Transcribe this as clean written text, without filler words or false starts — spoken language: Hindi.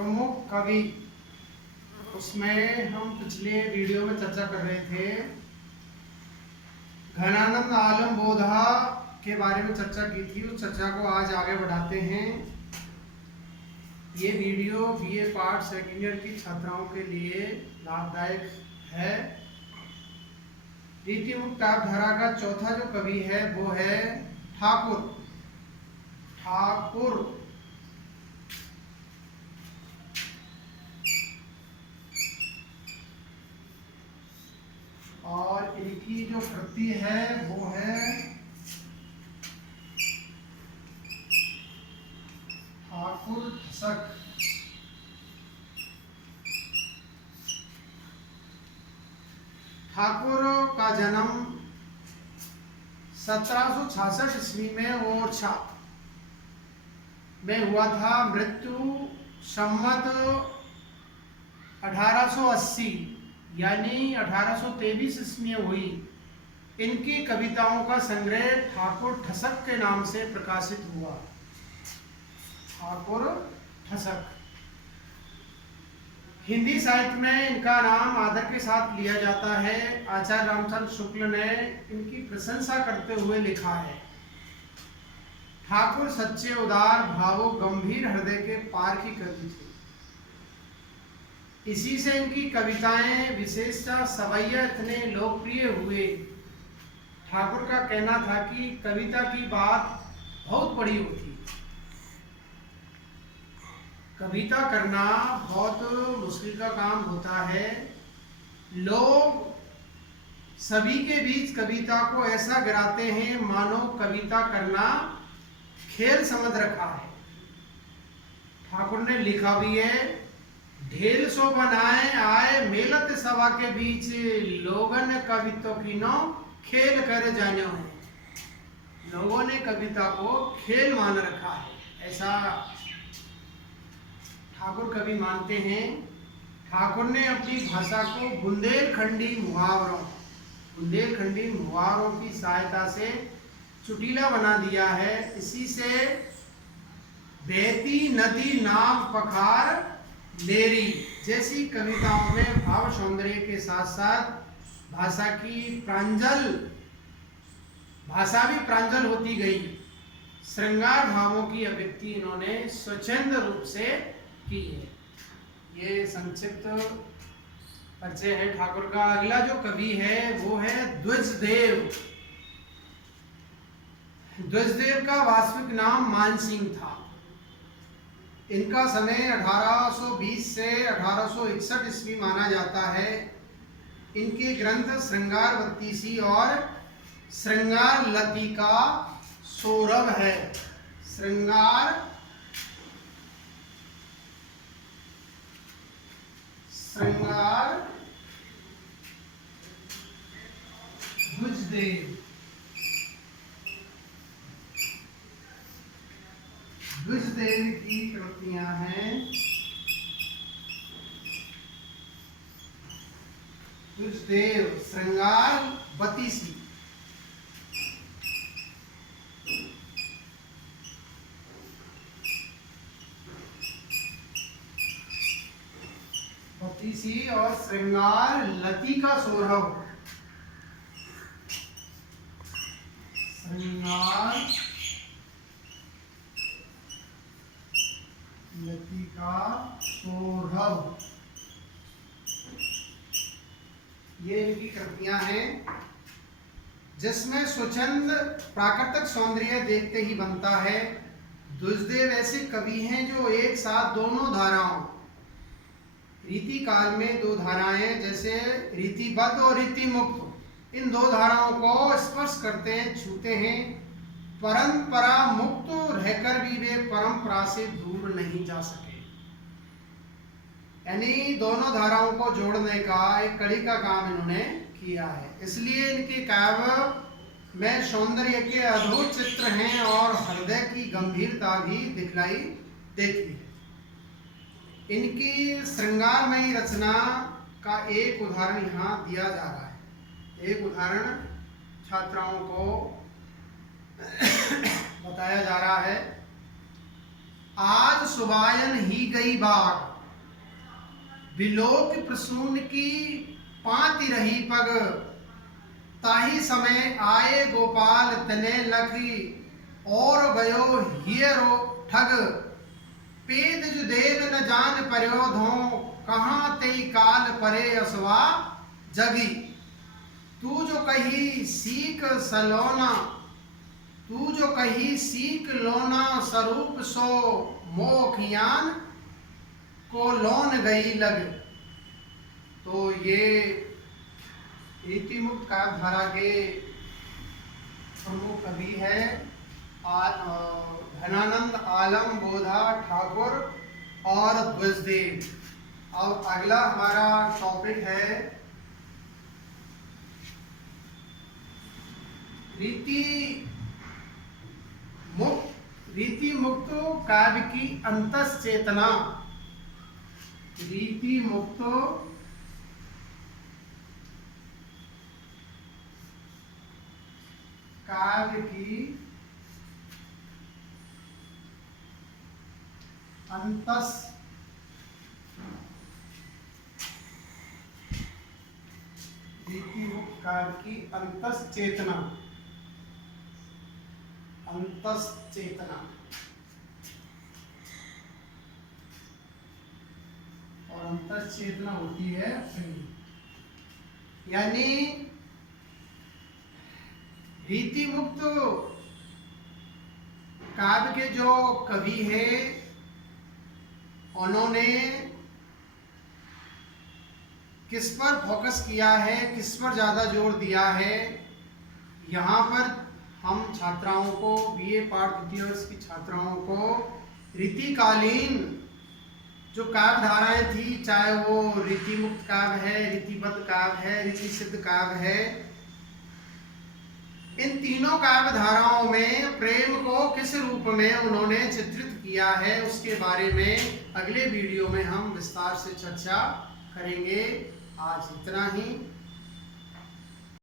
प्रमुख कवि, उसमें हम पिछले वीडियो में चर्चा कर रहे थे घनानंद आलम बोधा के बारे में चर्चा की थी। उस चर्चा को आज आगे बढ़ाते हैं। ये video BA part second year की छात्राओं के लिए लाभदायक है। रीतिमुक्त धारा का चौथा जो कवि है वो है ठाकुर। और इनकी जो कृति है वो है ठाकुर ठसक। ठाकुर का जन्म 1766 ईस्वी में ओरछा में हुआ था। मृत्यु संवत 1880 यानी 1823 ईस्वी में हुई। इनकी कविताओं का संग्रह ठाकुर ठसक के नाम से प्रकाशित हुआ। ठाकुर ठसक। हिंदी साहित्य में इनका नाम आदर के साथ लिया जाता है। आचार्य रामचंद्र शुक्ल ने इनकी प्रशंसा करते हुए लिखा है, ठाकुर सच्चे उदार भावुक गंभीर हृदय के पार की कवि थे। इसी से इनकी कविताएं विशेषतः सवैया इतने लोकप्रिय हुए। ठाकुर का कहना था कि कविता की बात बहुत बड़ी होती है, कविता करना बहुत मुश्किल का काम होता है। लोग सभी के बीच कविता को ऐसा गिराते हैं मानो कविता करना खेल समझ रखा है। ठाकुर ने लिखा भी है, ढेल सो बनाए आए मेलत सभा के बीच, लोगन कविता की नो खेल कर जाने हैं। लोगों ने कविता को खेल मान रखा है, ऐसा ठाकुर कवि मानते हैं। ठाकुर ने अपनी भाषा को बुंदेलखंडी मुहावरों की सहायता से चुटीला बना दिया है। इसी से बहती नदी नाव पखार लेरी जैसी कविताओं में भाव सौंदर्य के साथ साथ भाषा भी प्रांजल होती गई। श्रृंगार भावों की अभिव्यक्ति इन्होंने स्वच्छंद रूप से की है। ये संक्षिप्त परिचय है ठाकुर का। अगला जो कवि है वो है द्विजदेव। द्विजदेव का वास्तविक नाम मानसिंह था। इनका समय 1820 से 1861 ईस्वी माना जाता है। इनके ग्रंथ श्रृंगार बत्तीसी और श्रृंगार लतिका सौरभ है। श्रृंगार द्विजदेव की कृतियां हैं। द्विजदेव श्रृंगार बत्तीसी। और श्रृंगार लतिका सौरभ। श्रृंगार लतिका सौरभ, ये इनकी कृतियां हैं जिसमें स्वच्छंद प्राकृतिक सौंदर्य देखते ही बनता है। द्विजदेव ऐसे कवि हैं जो एक साथ दोनों धाराओं, रीति काल में दो धाराएं जैसे रीतिबद्ध और रीतिमुक्त, इन दो धाराओं को स्पर्श करते हैं, छूते हैं। परंपरा मुक्त रहकर भी वे परंपरा से दूर नहीं जा सके। यानी दोनों धाराओं को जोड़ने का एक कड़ी का काम इन्होंने किया है। इसलिए इनके काव्य में सौंदर्य के अद्भुत चित्र हैं और हृदय की गंभीरता भी दिखलाई देती है। इनकी श्रृंगारमयी रचना का एक उदाहरण यहाँ दिया जा रहा है। एक उदाहरण छात्राओं को बताया जा रहा है। आज सुबायन ही गई बाग, बिलोक प्रसून की पाती रही पग, ताही समय आए गोपाल तने लखी, और गयो हियरो ठग, पेद जो देव न जान पर्यो धो, कहाँ तेई काल परे असवा जगी। तू जो कही सीख सलोना, तू जो कही सीख लोना, स्वरूप सो मोखियान को लोन गई लग। तो ये रीतिमुक्त काव्यधारा के प्रमुख कवि है धनानंद आलम बोधा ठाकुर और ध्वजदेव। अब अगला हमारा टॉपिक है रीति मुक्त काव्य की अंतश्चेतना। रीति मुक्त काव्य की रीति मुक्त काव्य की अंतश्चेतना। और अंतश्चेतना होती है यानी रीति मुक्त काव्य के जो कवि हैं उन्होंने किस पर फोकस किया है, किस पर ज़्यादा जोर दिया है। यहाँ पर हम छात्राओं को बीए पाठ द्वितीय वर्ष की छात्राओं को रीतिकालीन जो काव्य धाराएं थी, चाहे वो रीति मुक्त काव्य है, रीतिबद्ध काव्य है, रीति सिद्ध काव्य है, इन तीनों काव्य धाराओं में प्रेम को किस रूप में उन्होंने चित्रित किया है उसके बारे में अगले वीडियो में हम विस्तार से चर्चा करेंगे। आज इतना ही।